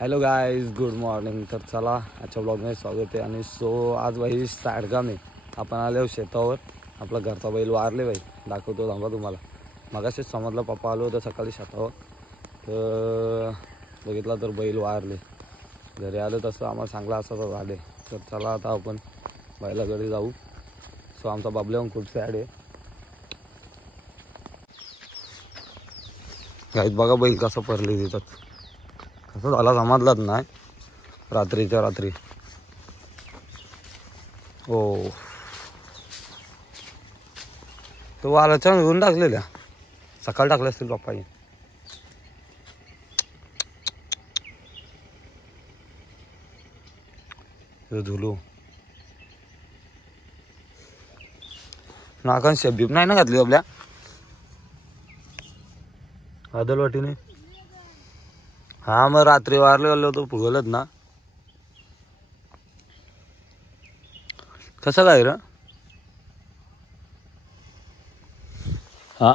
Hello guys, good morning. तर चला आजच्या ब्लॉगमध्ये स्वागत आहे. आणि आज भाई साडगाम आहे. आपण आलो शेतावर. आपला घरचा बैल वारले भाई, दाखवतो थांबा तुम्हाला. मगाशीच समजलं, पप्पा आलो होतं सकाळी शेतावर, तर बघितलं तर बैल वारले. घरी आलो तसं आम्हाला सांगला असं झाले. तर चला आता आपण बैलाकडे जाऊ. आमचा बाबल्याहून खूप सॅड आहे. गाईत बघा बैल कसं पडले तिथं. असं झाला समजलाच नाही रात्रीच्या रात्री. हो, तो वालाच्या घेऊन टाकलेल्या, सकाळी टाकले असतील पप्पाही. झुलू नाकान शेबीप नाही ना घातली आपल्या आदलवाटीने. हा, मग रात्री वारले वाले तो फुगलत ना. कसं काय रे? हा,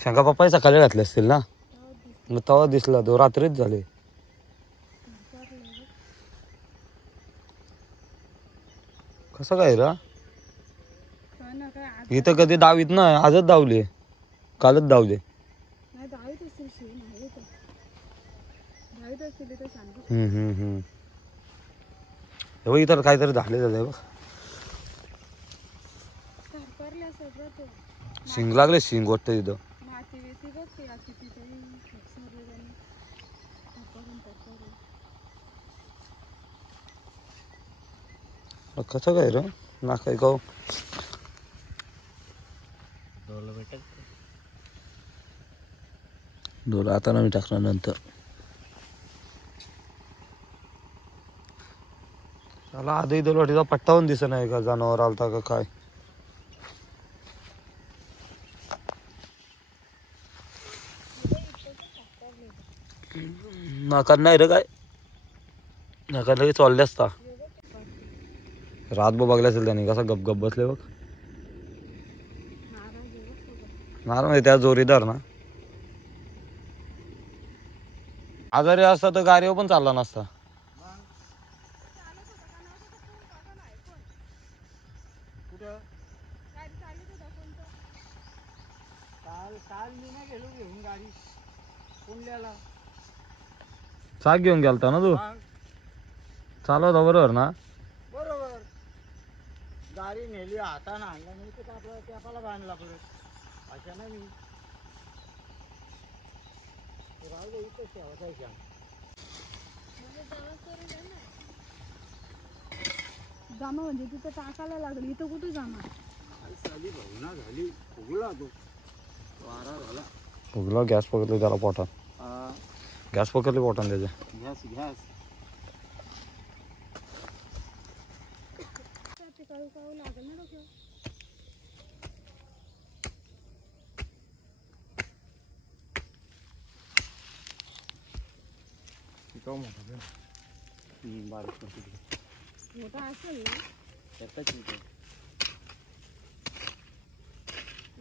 शंका पप्पाही सकाळी घातले असतील ना, मग तेव्हा दिसला तो. रात्रीच झाले. कसं काय रे? इथं कधी दावीत ना, आजच धावले, कालच धावले. इतर काहीतरी झाले झाले बघ. शिंग लागले, शिंग वाटत तिथं. कसं काय रे? ना काय गाव डोला आता ना मी टाकणार नंतर. त्याला आधी दोलवाटीचा पट्टावून दिसत नाही का, जनावर आलता का काय. नाकार नाही रे काय, नाकार लगेच चालले असता. रातभर बघले असेल त्याने, कसा गप गप बसले बघ. नाराज त्या जोरीदार ना. आजारी असता तर गाडीवर पण चालला नसता. चाक घेऊन गेलता ना तू, चालवता बरोबर ना. बरोबर, गाडी नेली हाताने आणला नाही तर आपल्याला त्यापाला बांधला परत अशा नाही. मी राहू दे इथं ठेवायचा. जामा म्हणजे तिथं टाकायला लागली, इथं कुठं जामा साली भावना झाली. फुगला तो वारा झाला. फुगला, गॅस पकडली त्याला पोटात. गॅस पकडली पोटात त्याच्या. गॅस गॅस लागेल ना डोक्यावर. मोठा असेल ना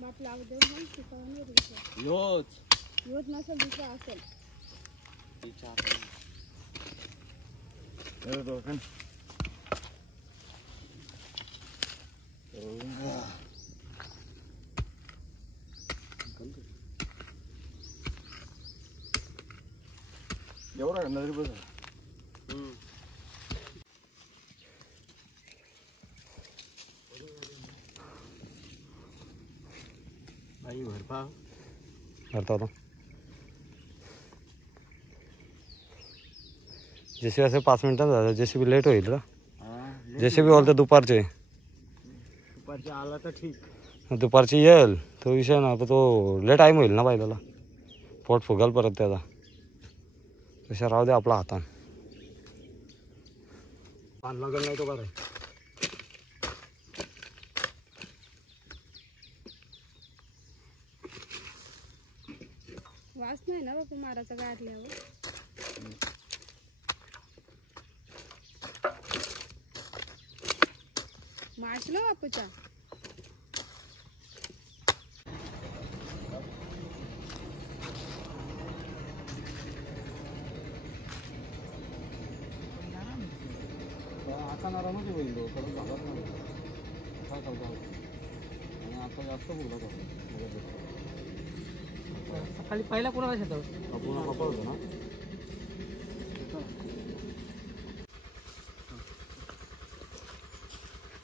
बाप लागू योच नसेल, दुसरा असेल. एवढा नजर बघ. आई भरपा करता होता जेसीबी असे 5 मिनिटात झालं. जेसीबी लेट होईल ना. जेसीबी बोलतो दुपारचे आला तर ठीक. दुपारची येईल तो विषय ना, तो लेट टाईम होईल ना बैलाला. पोट फुगाल परत त्याचा. तशा राहू दे आपला हातान. पान लागेल नाही तो बरं. वास नाही ना बापू माराचा गाठल्यावर. मारलं बापूच्या. आता नरमच होईल तो परत भागत नाही काय करतो आणि आता जास्त बोलत होतो सकाळी पहिला कोणाला शेतात आपण होतो ना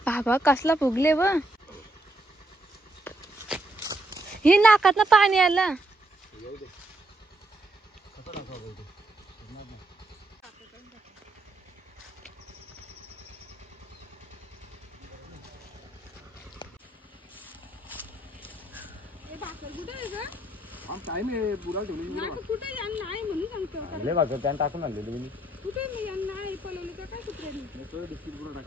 बाबा कसला फुगले व ही नाकात पाणी आलं. टाइम आहे पुरा ठेवली कुठे नाही म्हणून सांगतो. लय भाकर त्यानं टाकून आणलेली मी कुठे मी नाही पळवली का काय कुत्र्याने.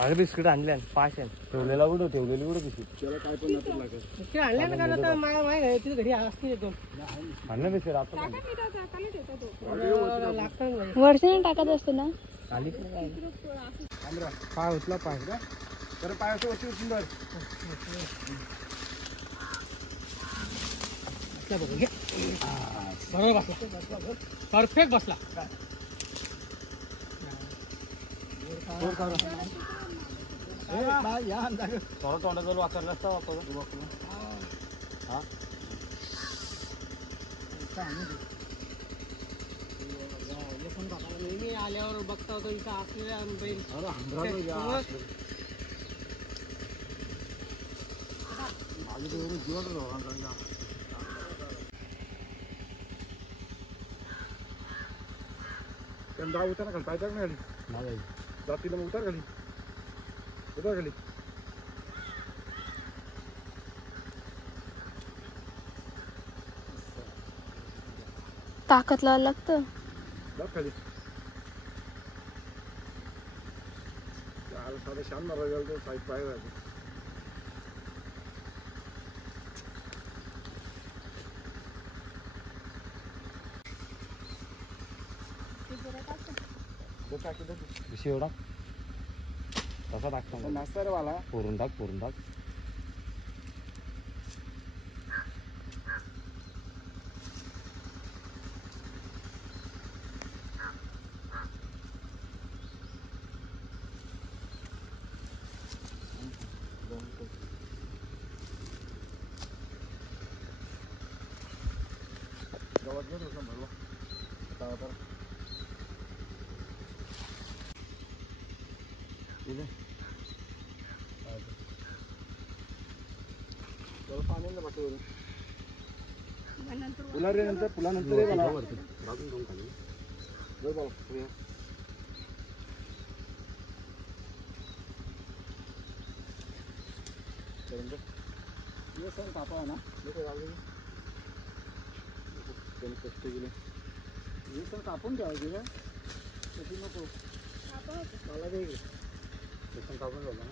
अरे बिस्किट आणले 5 आहे ठेवलेला कुठं ठेवलेली कुठं बिस्किट त्याला काय पण नाही लागत आणल्या ना का माय तिथे घरी असते येतो आणलं बिस्किट आता वर्षाने टाकत असतो ना. पाय उचला पाय तर पायाचं वरती सुंदर बरोबर बसला परफेक्ट बसला. थोडा तोंडाचा वापरला असता वापर हा नेहमी आल्यावर बघता होतो इथं असलेल्या बैल उतार खाली पाय खाली जातीला मग उतार खाली खाली ताकद लावायला लागतं. खाली साधा शान मारा गेला तो साईड पाय एवढा तसा टाकतो नाश्ता रे वाला पोरून टाक गवत घेत होता भरवा पाण्याला बाटलीवरून पुलानंतर तापा ना कष्ट गेले हे पण कापून ठेवायचे का तशी नको मला दे कापून झाला ना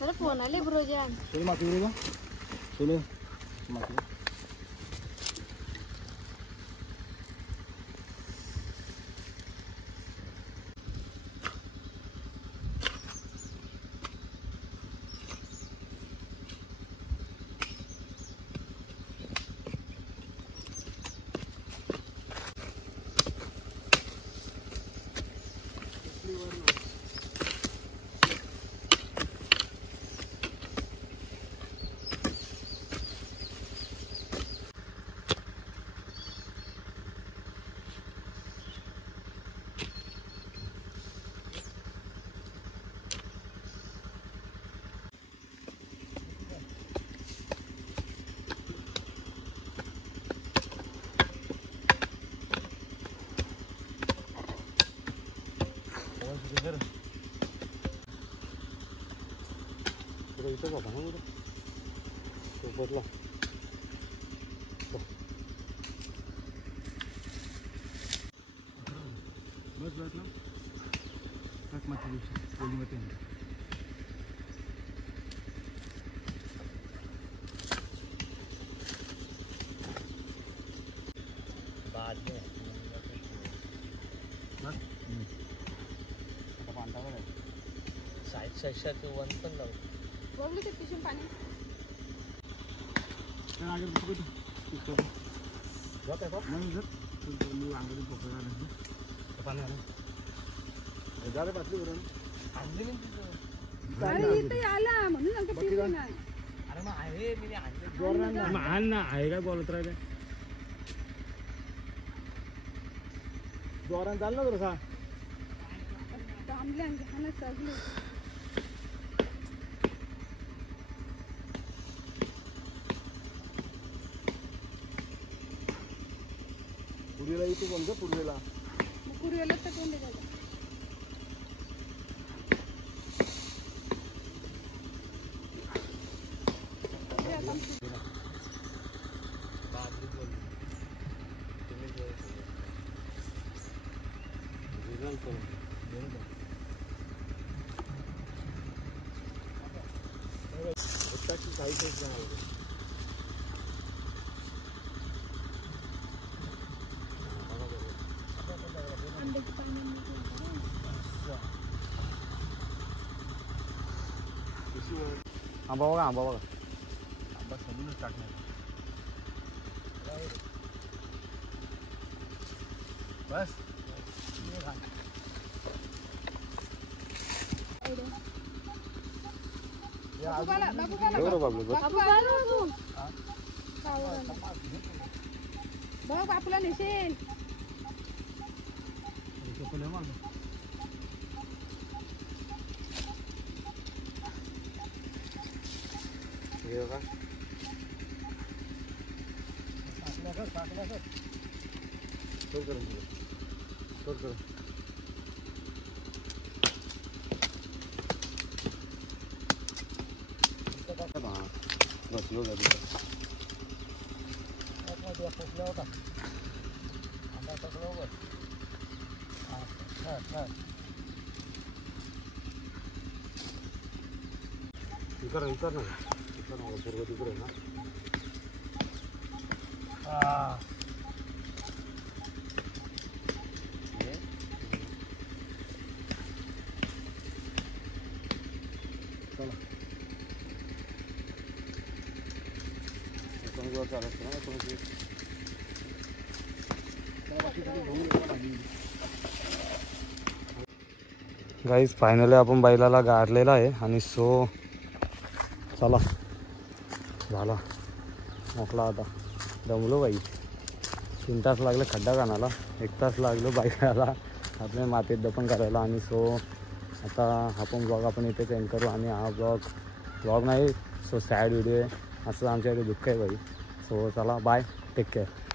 मला फोन आले ब्रोजान. सोल माती का सोल माती इथंच होता ना कुठं सोबतला बस बसला बघली ते पिशून पाणी अरे इथे आला म्हणून आमचं पिशवी नाही. आहे काय बोलत राहिले जोरान चाललं बरं सा थांबले आणि घाणं सगळे पूर्वीला इथे कोणतं पूर्वीला मग पूर्वेला तर कोण द्यायचं अंड्याची पाणी आंबा बघा आंबा बघा आंबा समजूनच टाकणार बस बघ बापूला नेशील बसलो इकडे इतर ना इतर पूर्व तिकडे ना गाईज फायनली आपण बैलाला गारलेला आहे आणि सो चला झाला मोकला आता दमलो बाई 3 तास लागले खड्डा कानाला 1 तास लागलो बैलाला आपल्या मातीत दफन करायला आणि सो आता आपण ब्लॉग आपण इथेच एंड करू आणि हा ब्लॉग नाही सो सॅड व्हिडिओ आहे असं आमच्याकडे दुःख आहे बाई सो चला बाय टेक केअर